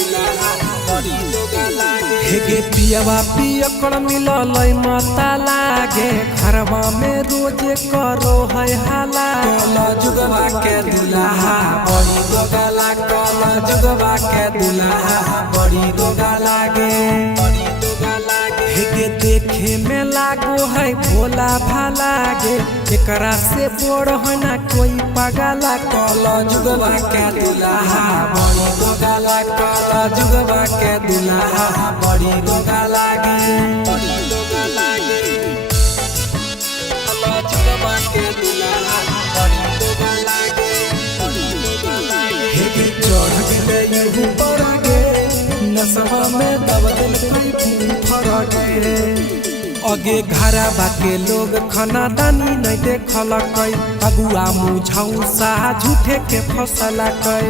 दुल्हा बड़ी दोगा लागे। हेगे पियवा पियकड़ मिलल मता लागे घरवा में रोजे करो है हाला। कल जुगवा के दुल्हा बड़ी दोगा लागे। कल जुगवा के दुल्हा बड़ी दोगा लागे। बड़ी दोगा लागे। हेगे देखे में लागो है भोला भालागे एकरा से बड़ है ना कोई पगला। कल जुगवा के दुल्हा बड़ी दोगा लागे। कल जुगवा के दुल्हा बड़ी दोगा लागे। बड़ी दोगा लागे। कल जुगवा के दुल्हा बड़ी दोगा लागे। बड़ी दोगा लागे। हेगे चढ़ गेले यूं पर गे नसवा में दबदल कोई फरके। अगे घरवा के लोग खाना दानी नहीं देखल कई अगुआ मुझौसा झूठे के फसला कई।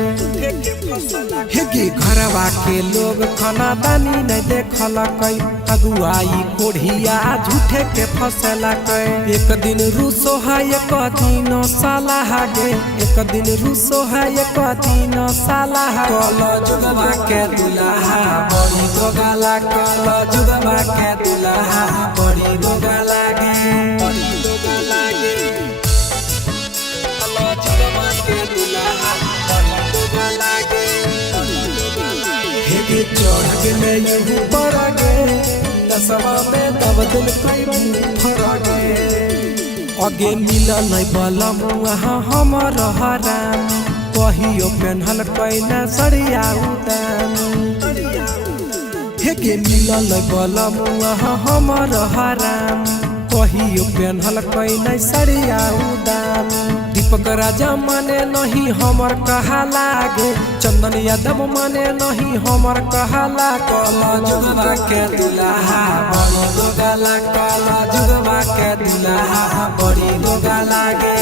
हेगे घरवा के लोग खाना दानी नहीं देखल कई अगुआई कोढ़िया झूठे के फसला कई। एक दिन रूसो है एक दिन साला गे। एक दिन रूसो है एक दिन साला। कल जुगवा के दुल्हा बड़ी दोगा लागे। कल जुगवा के दुल्हा बड़ी दोगा लागे। बड़ी दोगा लागे। कल जुगवा के दुल्हा बड़ी दोगा लागे। बड़ी दोगा लागे। हेगे चढ़ गेले यूं पर गे नसवा में दबदल कोई फरके। अगे मिलल नहीं बलम वहाँ हमर हराम कहियो पेन्हल कैना सड़िया उदामी। हेगे मिलल नहीं बलम वहाँ हमर हराम कहियो पेन्हल कैना सड़िया उदामी। दीपक राजा माने नहीं हमर कहा लागे चंदन यादव माने नहीं हमर कहा लागे। कल जुगवा के दुल्हा बड़ी दोगा लागे। कल जुगवा के दुल्हा बड़ी दोगा लागे।